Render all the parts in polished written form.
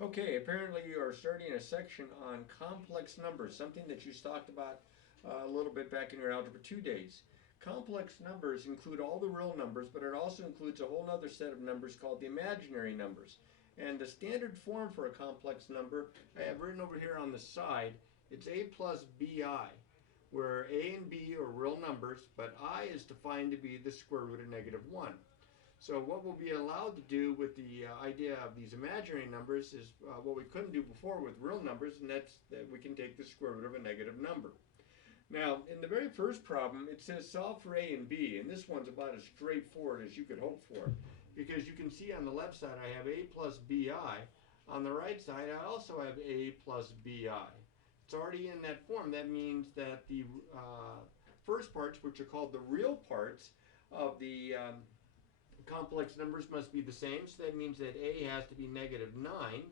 Okay, apparently you are starting a section on complex numbers, something that you talked about a little bit back in your Algebra 2 days. Complex numbers include all the real numbers, but it also includes a whole other set of numbers called the imaginary numbers. And the standard form for a complex number, I have written over here on the side, it's a plus bi, where a and b are real numbers, but I is defined to be the square root of -1. So what we'll be allowed to do with the idea of these imaginary numbers is what we couldn't do before with real numbers, and that's that we can take the square root of a negative number. Now, in the very first problem, it says solve for a and b, and this one's about as straightforward as you could hope for, because you can see on the left side I have a plus bi. On the right side, I also have a plus bi. It's already in that form. That means that the first parts, which are called the real parts of the complex numbers, must be the same, so that means that a has to be -9,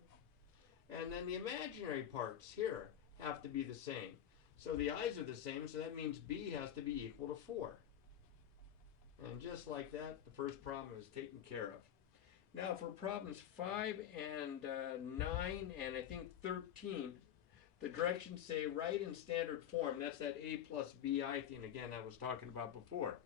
and then the imaginary parts here have to be the same. So the i's are the same, so that means b has to be equal to 4. And just like that, the first problem is taken care of. Now for problems 5 and 9 and I think 13, the directions say write in standard form. That's that a plus bi thing again I was talking about before.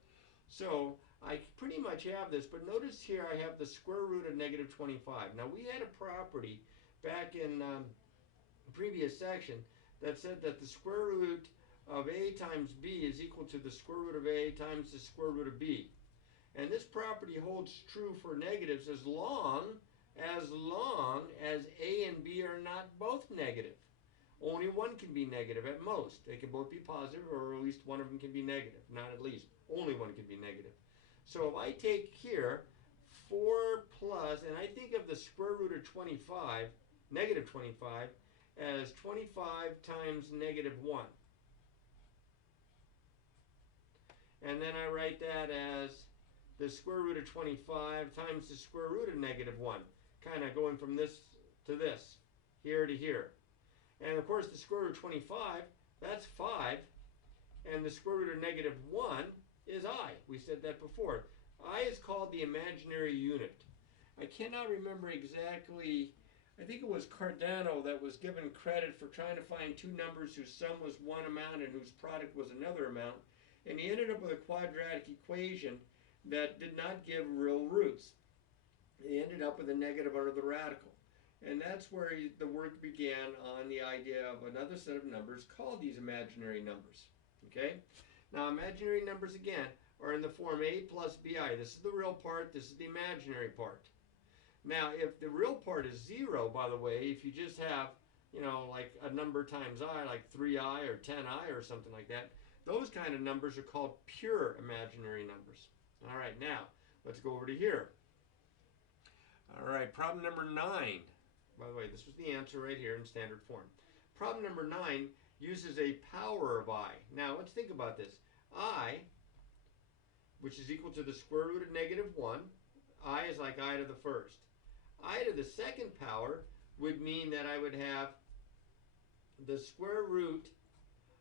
So I pretty much have this, but notice here I have the square root of -25. Now we had a property back in the previous section that said that the square root of a times b is equal to the square root of a times the square root of b. And this property holds true for negatives as long as a and b are not both negative. Only one can be negative at most. They can both be positive, or at least one of them can be negative. Not at least. Only one can be negative. So if I take here 4 plus, and I think of the square root of 25, -25, as 25 times -1. And then I write that as the square root of 25 times the square root of -1. Kind of going from this to this, here to here. And of course the square root of 25, that's 5. And the square root of -1 is I. We said that before. I is called the imaginary unit. I cannot remember exactly. I think it was Cardano that was given credit for trying to find two numbers whose sum was one amount and whose product was another amount. And he ended up with a quadratic equation that did not give real roots. He ended up with a negative under the radical. And that's where the work began on the idea of another set of numbers called these imaginary numbers. Okay? Now, imaginary numbers, again, are in the form a plus bi. This is the real part. This is the imaginary part. Now, if the real part is 0, by the way, if you just have, like a number times I, like 3i or 10i or something like that, those kind of numbers are called pure imaginary numbers. All right, now, let's go over to here. All right, problem number 9. By the way, this was the answer right here in standard form. Problem number 9 uses a power of I. Now, let's think about this. I, which is equal to the square root of -1. I is like I to the first. I to the second power would mean that I would have the square root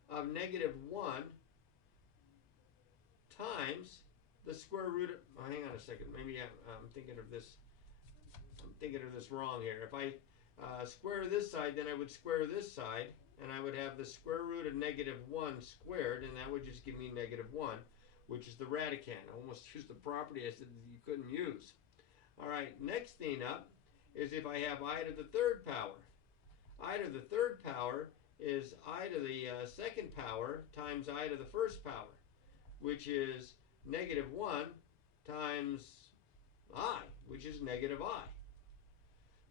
of -1 times the square root of, oh, hang on a second, maybe I'm thinking of this wrong here. If I square this side, then I would square this side, and I would have the square root of -1 squared, and that would just give me -1, which is the radicand. I almost used the property I said that you couldn't use. All right, next thing up is if I have I to the third power. I to the third power is I to the second power times I to the first power, which is -1 times I, which is -I.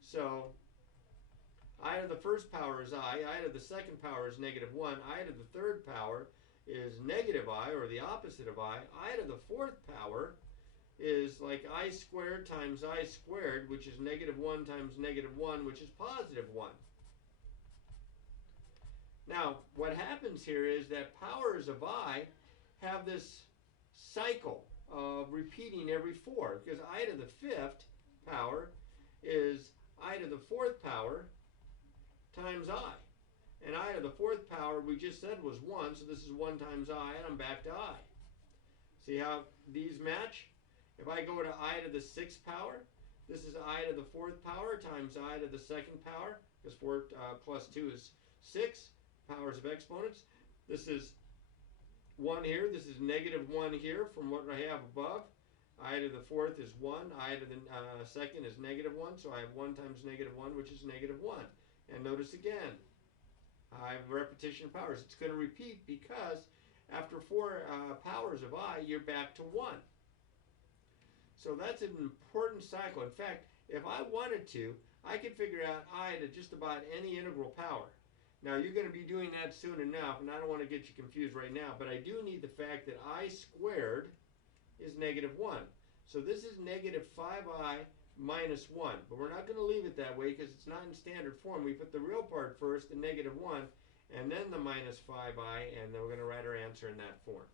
So I to the first power is I to the second power is -1, I to the third power is -I, or the opposite of I to the fourth power is like I squared times I squared, which is -1 times -1, which is +1. Now, what happens here is that powers of I have this cycle of repeating every 4, because I to the fifth power is I to the fourth power times I. And I to the fourth power we just said was 1, so this is 1 times I, and I'm back to I. See how these match? If I go to I to the sixth power, This is I to the 4th power times I to the 2nd power, because 4 plus 2 is 6 powers of exponents. This is 1 here. This is negative 1 here from what I have above. I to the 4th is 1. I to the 2nd is negative 1. So I have 1 times negative 1, which is negative 1. And notice again, I have repetition of powers. It's going to repeat because after 4 powers of I, you're back to 1. So that's an important cycle. In fact, if I wanted to, I could figure out I to just about any integral power. Now, you're going to be doing that soon enough, and I don't want to get you confused right now, but I do need the fact that I squared is negative 1. So this is negative 5I minus 1. But we're not going to leave it that way because it's not in standard form. We put the real part first, the negative 1, and then the minus 5I, and then we're going to write our answer in that form.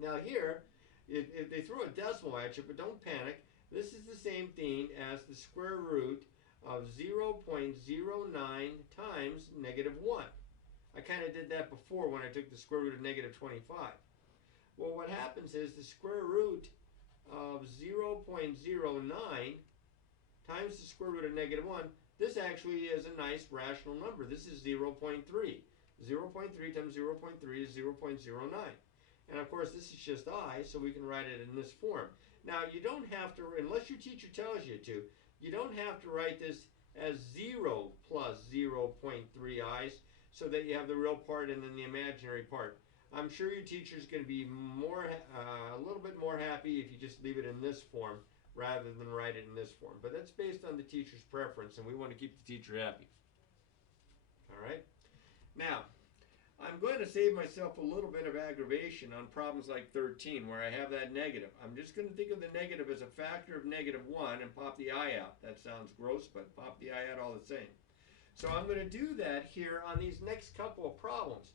Now here, if they throw a decimal at you, but don't panic, this is the same thing as the square root of 0.09 times negative 1. I kind of did that before when I took the square root of negative 25. Well, what happens is the square root of 0.09 times the square root of negative 1, this actually is a nice rational number. This is 0.3. 0.3 times 0.3 is 0.09. And of course, this is just I, so we can write it in this form. Now, you don't have to, unless your teacher tells you to, you don't have to write this as 0 plus 0.3 i's so that you have the real part and then the imaginary part. I'm sure your teacher's going to be a little bit more happy if you just leave it in this form rather than write it in this form. But that's based on the teacher's preference, and we want to keep the teacher happy. All right? Now, I'm going to save myself a little bit of aggravation on problems like 13 where I have that negative. I'm just going to think of the negative as a factor of negative 1 and pop the I out. That sounds gross, but pop the I out all the same. So I'm going to do that here on these next couple of problems.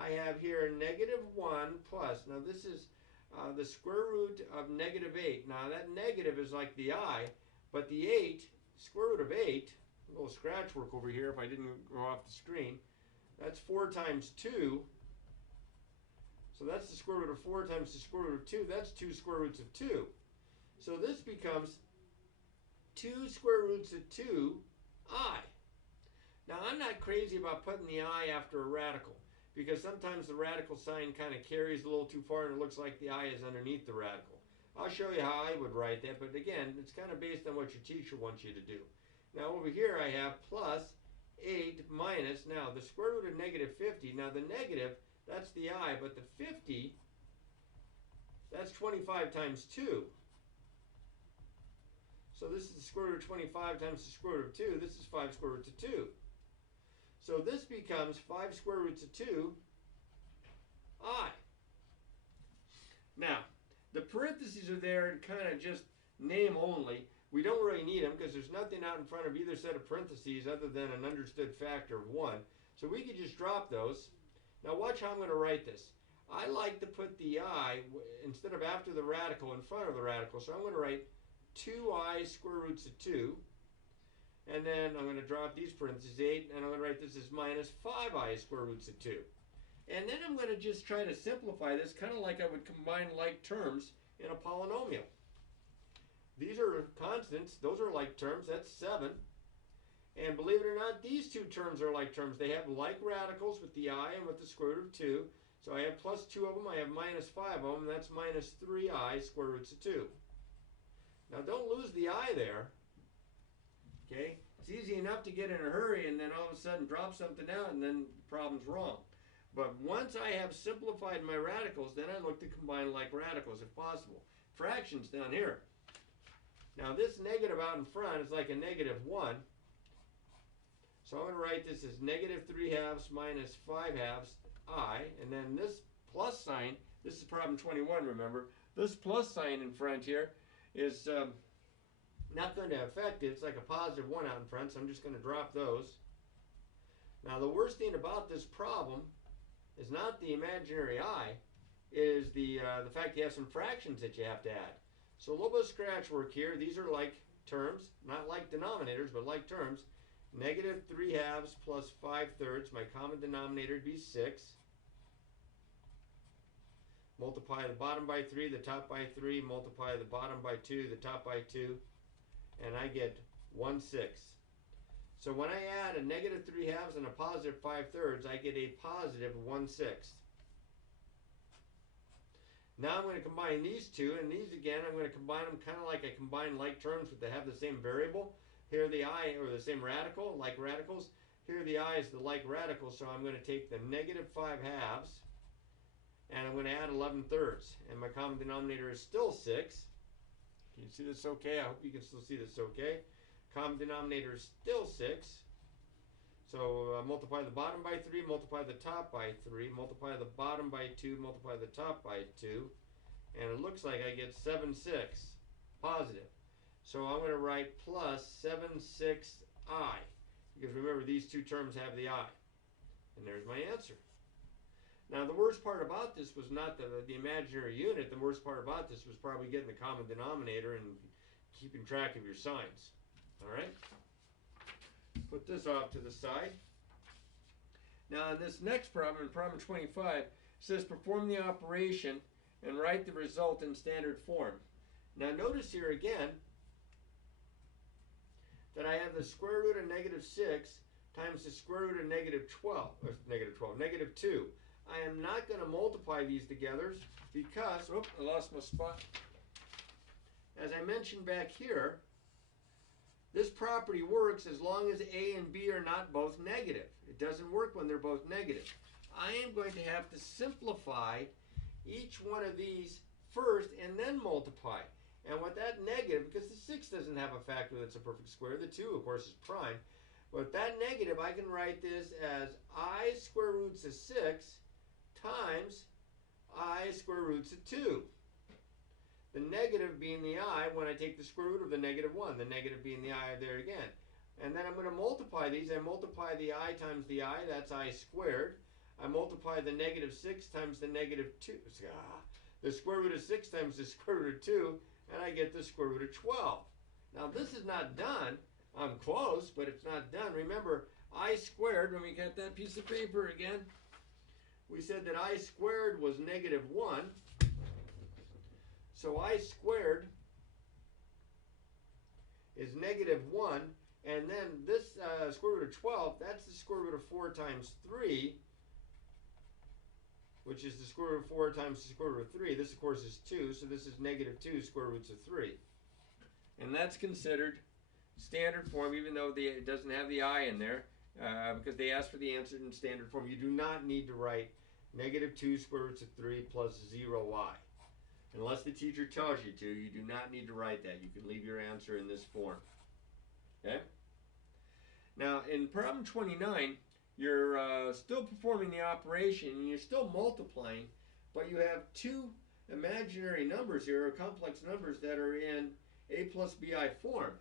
I have here negative 1 plus. Now this is the square root of negative 8. Now that negative is like the I, but the 8, square root of 8, a little scratch work over here if I didn't go off the screen. That's 4 times 2. So that's the square root of 4 times the square root of 2. That's 2 square roots of 2. So this becomes 2 square roots of 2i. Now I'm not crazy about putting the I after a radical, because sometimes the radical sign kind of carries a little too far and it looks like the I is underneath the radical. I'll show you how I would write that, but again, it's kind of based on what your teacher wants you to do. Now over here I have plus 8 minus, now the square root of negative 50. Now the negative, that's the I, but the 50, that's 25 times 2. So this is the square root of 25 times the square root of 2. This is 5 square roots of 2. So this becomes 5 square roots of 2 I. Now, the parentheses are there and kind of just name only. We don't really need them because there's nothing out in front of either set of parentheses other than an understood factor of 1. So we could just drop those. Now watch how I'm going to write this. I like to put the I, instead of after the radical, in front of the radical. So I'm going to write 2i square roots of 2. And then I'm going to drop these parentheses 8, and I'm going to write this as minus 5i square roots of 2. And then I'm going to just try to simplify this, kind of like I would combine like terms in a polynomial. These are constants. Those are like terms. That's 7. And believe it or not, these two terms are like terms. They have like radicals with the I and with the square root of 2. So I have plus 2 of them. I have minus 5 of them. That's minus 3i square roots of 2. Now don't lose the I there. Okay? It's easy enough to get in a hurry and then all of a sudden drop something out and then the problem's wrong. But once I have simplified my radicals, then I look to combine like radicals if possible. Fractions down here. Now this negative out in front is like a negative 1. So I'm going to write this as negative 3 halves minus 5 halves I. And then this plus sign, this is problem 21, remember. This plus sign in front here is not going to affect it. It's like a positive 1 out in front, so I'm just going to drop those. Now the worst thing about this problem is not the imaginary I, is the fact you have some fractions that you have to add. So a little bit of scratch work here. These are like terms, not like denominators, but like terms. Negative 3 halves plus 5 thirds. My common denominator would be 6. Multiply the bottom by 3, the top by 3. Multiply the bottom by 2, the top by 2. and I get 1/6. So when I add a negative 3/2 and a positive 5/3, I get a positive 1/6. Now I'm going to combine these two, and these again, I'm going to combine them kind of like I combine like terms, but they have the same variable. Here the I, or the same radical, like radicals. Here the I is the like radical, so I'm going to take the negative 5/2, and I'm going to add 11/3. And my common denominator is still 6. Can you see this okay? I hope you can still see this okay. Common denominator is still 6. So multiply the bottom by 3, multiply the top by 3, multiply the bottom by 2, multiply the top by 2. And it looks like I get 7/6 positive. So I'm going to write plus 7/6i. Because remember, these two terms have the I. And there's my answer. Now, the worst part about this was not the imaginary unit. The worst part about this was probably getting the common denominator and keeping track of your signs. All right? Put this off to the side. Now, in this next problem, in problem 25, it says perform the operation and write the result in standard form. Now, notice here again that I have the square root of negative 6 times the square root of negative 2. I am not going to multiply these together because, I lost my spot. As I mentioned back here, this property works as long as A and B are not both negative. It doesn't work when they're both negative. I am going to have to simplify each one of these first and then multiply. And with that negative, because the 6 doesn't have a factor that's a perfect square, the 2, of course, is prime. With that negative, I can write this as I square roots of 6 times I square roots of 2. The negative being the I when I take the square root of the negative 1. The negative being the I there again. And then I'm going to multiply these. I multiply the I times the I. That's I squared. I multiply the negative 6 times the negative 2. The square root of 6 times the square root of 2. And I get the square root of 12. Now this is not done. I'm close, but it's not done. Remember, I squared, when we got that piece of paper again, we said that I squared was negative 1. So I squared is negative 1. And then this square root of 12, that's the square root of 4 times 3, which is the square root of 4 times the square root of 3. This, of course, is 2, so this is negative 2 square roots of 3. And that's considered standard form, even though it doesn't have the I in there, because they asked for the answer in standard form. You do not need to write negative 2 square roots of 3 plus 0i. Unless the teacher tells you to, you do not need to write that. You can leave your answer in this form. Okay? Now, in problem 29, you're still performing the operation, and you're still multiplying, but you have two imaginary numbers here, or complex numbers, that are in a plus bi form.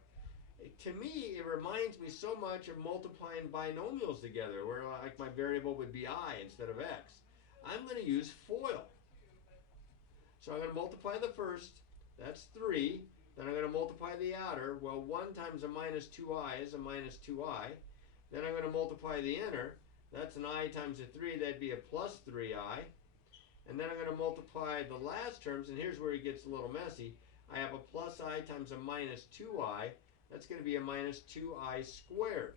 To me, it reminds me so much of multiplying binomials together, where like my variable would be I instead of x. I'm going to use FOIL. So I'm going to multiply the first, that's 3. Then I'm going to multiply the outer. Well, 1 times a minus 2i is a minus 2i. Then I'm going to multiply the inner. That's an I times a 3. That'd be a plus 3i. And then I'm going to multiply the last terms, and here's where it gets a little messy. I have a plus I times a minus 2i. That's going to be a minus 2i squared.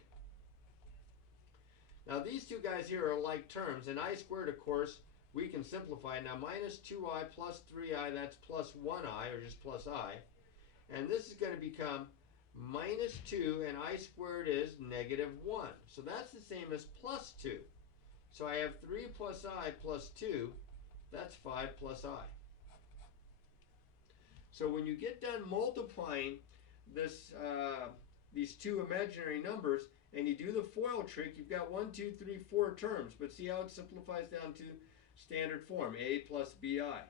Now these two guys here are like terms, and I squared, of course, we can simplify. Now minus 2i plus 3i, that's plus 1i, or just plus I. And this is going to become minus 2, and I squared is negative 1. So that's the same as plus 2. So I have 3 plus I plus 2, that's 5 plus I. So when you get done multiplying this, these two imaginary numbers, and you do the FOIL trick, you've got 1, 2, 3, 4 terms. But see how it simplifies down to standard form, a plus bi.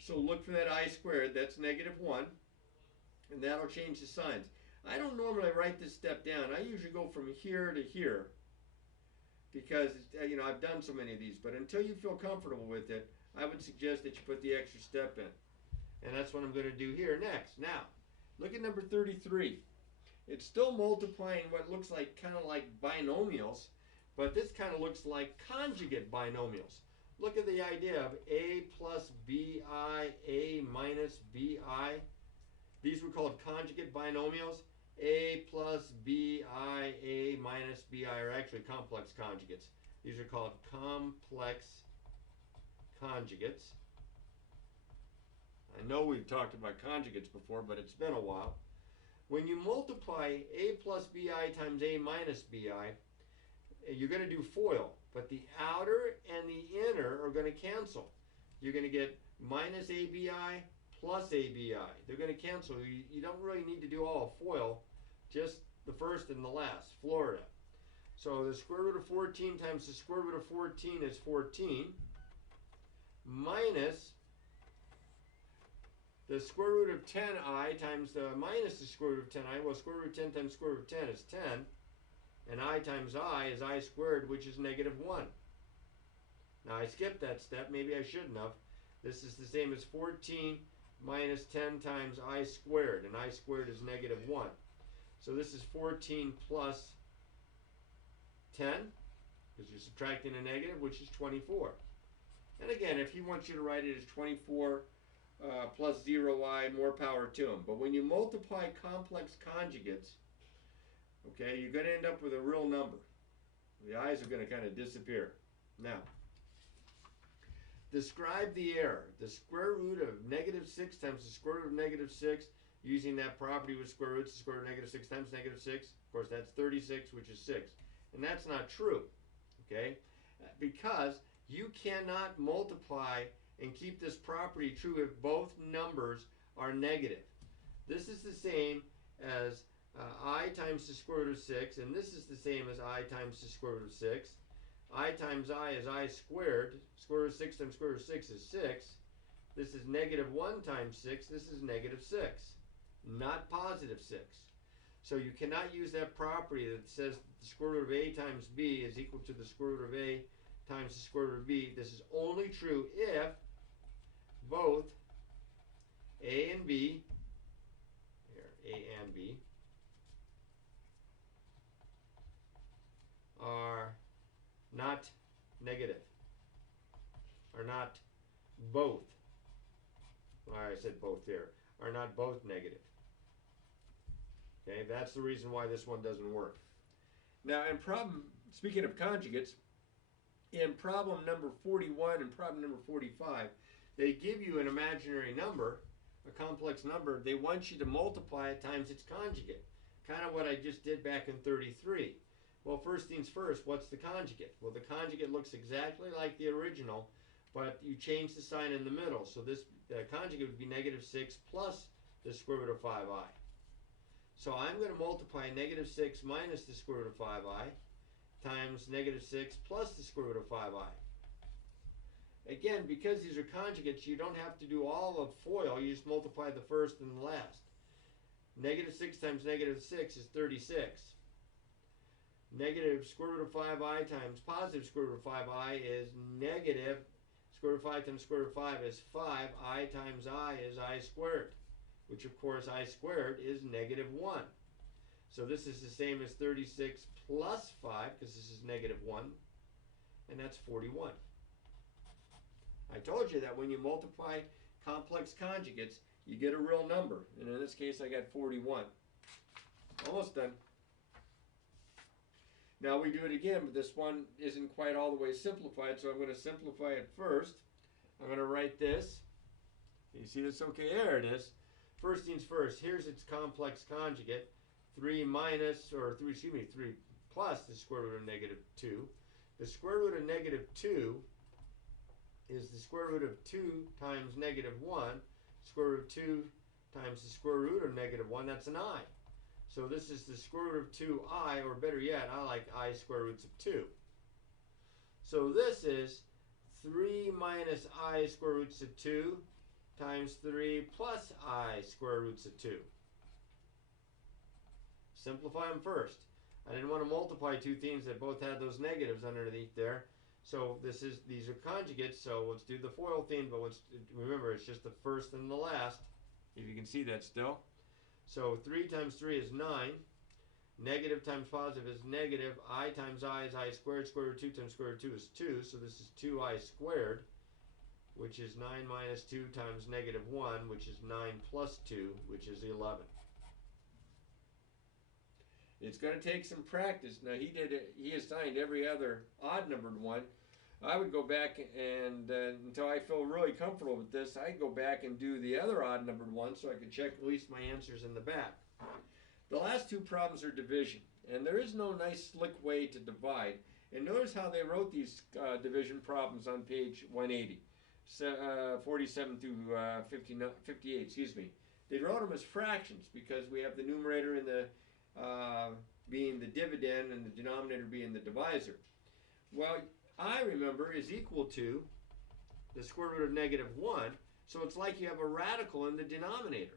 So look for that I squared, that's negative 1, and that'll change the signs. I don't normally write this step down. I usually go from here to here, because you know, I've done so many of these. But until you feel comfortable with it, I would suggest that you put the extra step in. And that's what I'm going to do here next. Now, look at number 33. It's still multiplying what looks like kind of like binomials, but this kind of looks like conjugate binomials. Look at the idea of a plus bi, a minus bi. These were called conjugate binomials. A plus bi, a minus bi are actually complex conjugates. These are called complex conjugates. I know we've talked about conjugates before, but it's been a while. When you multiply a plus bi times a minus bi, you're going to do FOIL, but the outer and the inner are going to cancel. You're going to get minus ABI plus ABI. They're going to cancel. You don't really need to do all of FOIL, just the first and the last, Florida. So the square root of 14 times the square root of 14 is 14, minus the square root of 10i times the minus the square root of 10i. Well, square root of 10 times square root of 10 is 10. And I times I is I squared, which is negative 1. Now, I skipped that step. Maybe I shouldn't have. This is the same as 14 minus 10 times I squared. And I squared is negative 1. So this is 14 plus 10, because you're subtracting a negative, which is 24. And again, if he wants you to write it as 24 plus 0i, more power to him. But when you multiply complex conjugates, okay, you're going to end up with a real number. The i's are going to kind of disappear. Now, describe the error. The square root of negative 6 times the square root of negative 6, using that property with square roots, the square root of negative 6 times negative 6. Of course, that's 36, which is 6. And that's not true, okay? Because you cannot multiply and keep this property true if both numbers are negative. This is the same as I times the square root of 6, and this is the same as I times the square root of 6. I times I is I squared. Square root of 6 times square root of 6 is 6. This is negative 1 times 6. This is negative 6, not positive 6. So you cannot use that property that says the square root of a times b is equal to the square root of a times the square root of b. This is only true if both a and b, here, a and b, are not negative, are not both, well, I said both there, are not both negative. Okay, that's the reason why this one doesn't work. Now, in problem, speaking of conjugates, in problem number 41 and problem number 45, they give you an imaginary number, a complex number. They want you to multiply it times its conjugate, kind of what I just did back in 33. Well, first things first, what's the conjugate? Well, the conjugate looks exactly like the original, but you change the sign in the middle. So this conjugate would be negative 6 plus the square root of 5i. So I'm going to multiply negative 6 minus the square root of 5i times negative 6 plus the square root of 5i. Again, because these are conjugates, you don't have to do all of FOIL. You just multiply the first and the last. Negative 6 times negative 6 is 36. Negative square root of 5i times positive square root of 5i is negative square root of 5 times square root of 5 is 5. I times I is I squared, which of course I squared is negative 1. So this is the same as 36 plus 5, because this is negative 1, and that's 41. I told you that when you multiply complex conjugates, you get a real number. And in this case, I got 41. Almost done. Now we do it again, but this one isn't quite all the way simplified, so I'm going to simplify it first. I'm going to write this. You see this? Okay, there it is. First things first, here's its complex conjugate. 3 plus the square root of negative 2. The square root of negative 2 is the square root of 2 times negative 1. Square root of 2 times the square root of negative 1, that's an I. So this is the square root of 2i, or better yet, I like I square roots of 2. So this is 3 minus I square roots of 2 times 3 plus I square roots of 2. Simplify them first. I didn't want to multiply two things that both had those negatives underneath there. So these are conjugates, so let's do the FOIL thing, but remember, it's just the first and the last, if you can see that still. So 3 times 3 is 9. Negative times positive is negative. I times I is I squared. Square root of 2 times square root of 2 is 2. So this is 2i squared, which is 9 minus 2 times negative 1, which is 9 plus 2, which is 11. It's going to take some practice. Now he assigned every other odd numbered one. I would go back and until I feel really comfortable with this, I'd go back and do the other odd numbered one so I could check at least my answers in the back. The last two problems are division, and there is no nice slick way to divide. And notice how they wrote these division problems on page 180, 47 through 58. Excuse me. They wrote them as fractions because we have the numerator in the being the dividend and the denominator being the divisor. Well, I remember is equal to the square root of negative 1, so it's like you have a radical in the denominator.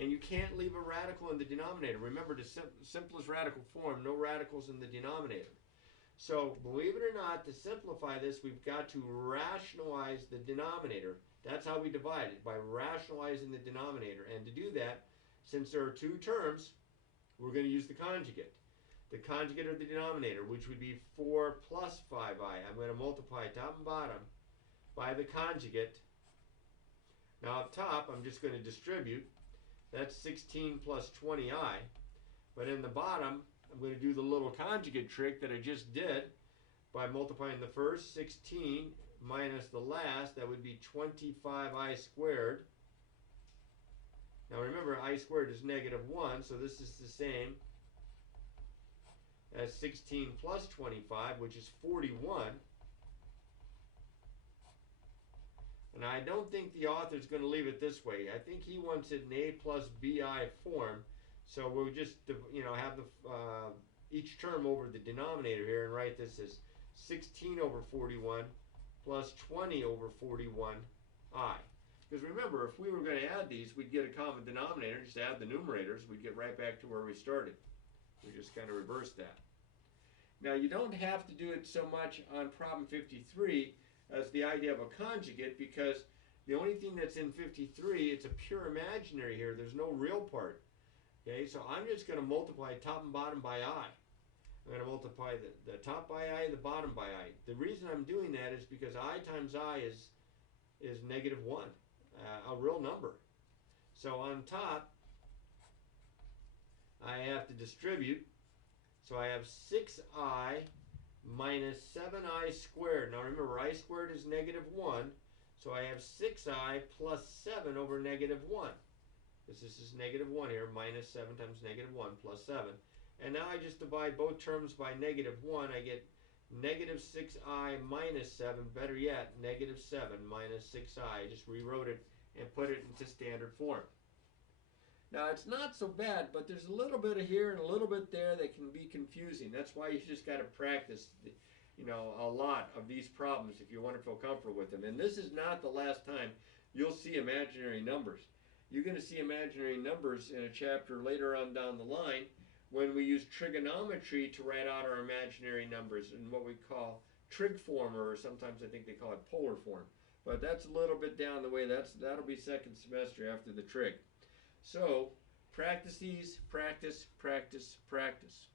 And you can't leave a radical in the denominator. Remember, the simplest radical form, no radicals in the denominator. So, believe it or not, to simplify this, we've got to rationalize the denominator. That's how we divide it, by rationalizing the denominator. And to do that, since there are two terms, we're going to use the conjugate. The conjugate of the denominator, which would be 4 plus 5i. I'm going to multiply top and bottom by the conjugate. Now up top, I'm just going to distribute. That's 16 plus 20i. But in the bottom, I'm going to do the little conjugate trick that I just did by multiplying the first 16 minus the last. That would be 25i squared. Now remember, I squared is negative 1, so this is the same as 16 plus 25, which is 41. And I don't think the author's going to leave it this way. I think he wants it in a plus bi form. So we'll just, have the each term over the denominator here and write this as 16 over 41 plus 20 over 41i. Because remember, if we were going to add these, we'd get a common denominator, just add the numerators, we'd get right back to where we started. We just kind of reversed that. Now, you don't have to do it so much on problem 53 as the idea of a conjugate, because the only thing that's in 53, it's a pure imaginary here. There's no real part. Okay, so I'm just going to multiply top and bottom by I. I'm going to multiply the top by I, the bottom by I. The reason I'm doing that is because I times I is negative 1, a real number. So on top, I have to distribute. So I have 6i minus 7i squared. Now remember, I squared is negative 1. So I have 6i plus 7 over negative 1. This is negative 1 here, minus 7 times negative 1 plus 7. And now I just divide both terms by negative 1. I get negative 6i minus 7. Better yet, negative 7 minus 6i. I just rewrote it and put it into standard form. Now, it's not so bad, but there's a little bit of here and a little bit there that can be confusing. That's why you just got to practice, a lot of these problems if you want to feel comfortable with them. And this is not the last time you'll see imaginary numbers. You're going to see imaginary numbers in a chapter later on down the line when we use trigonometry to write out our imaginary numbers in what we call trig form, or sometimes I think they call it polar form. But that's a little bit down the way. That'll be second semester after the trig. So, practice these, practice, practice, practice.